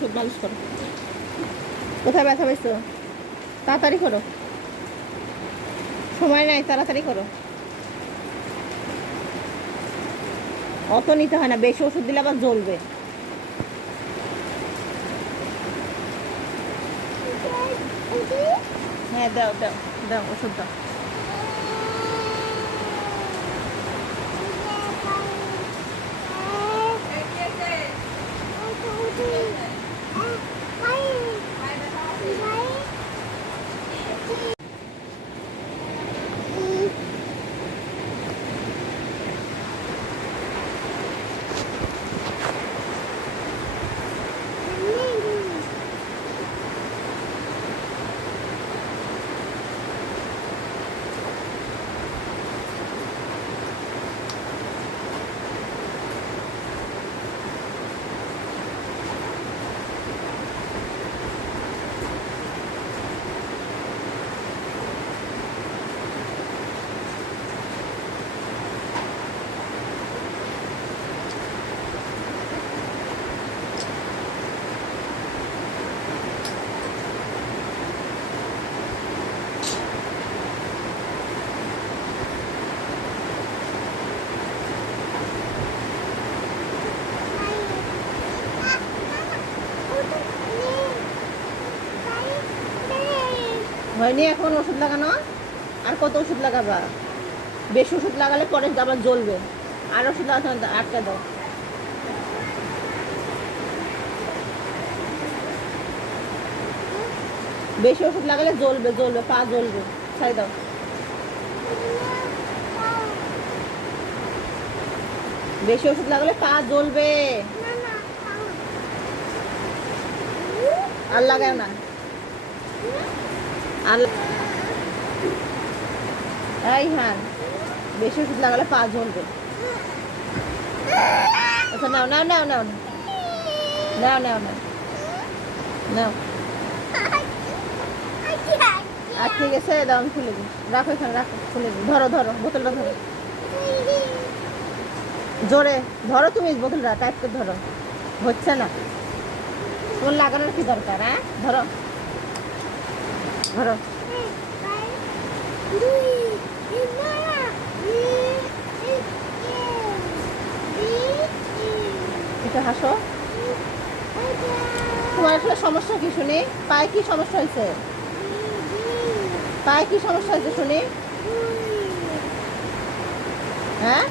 ওষুধ মালিশ করো। কোথায় ব্যথা পাইছো? তাড়াতাড়ি করো, সময় নাই, তাড়াতাড়ি করো। অত নিতে হয় না, বেশি ওষুধ দিলে আবার জ্বলবে। হ্যাঁ দাও দাও দাও, ওষুধ দাও। হয়নি এখন ওষুধ লাগানো? আর কত ওষুধ লাগাবা? বেশি ওষুধ লাগালে পরে আবার জ্বলবে। আর ওষুধ লাগাতে আটকা দাও। বেশি ওষুধ লাগালে জ্বলবে, জ্বলবে, পা জ্বলবে। ছাই দাও। বেশি ওষুধ লাগালে পা জ্বলবে। আর লাগাও না। আর এই হ্যাঁ, বেশি ওষুধ লাগালে পা জ্বলবে। আচ্ছা নাও নাও নাও নাও নাও নাও নাও নাও। আর ঠিক আছে, দাও, আমি খুলে দিই। রাখো এখানে, রাখো, খুলে দিই। ধরো ধরো, বোতলটা ধরো, জোরে ধরো। তুমি বোতলটা টাইট করে ধরো। হচ্ছে না, তোমার লাগানোর কি দরকার? হ্যাঁ ধরো ধরো। এটা হাসো। তোমার আসলে সমস্যা কি শুনি? পায়ে কি সমস্যা হয়েছে? পায়ে কি সমস্যা হয়েছে শুনি? হ্যাঁ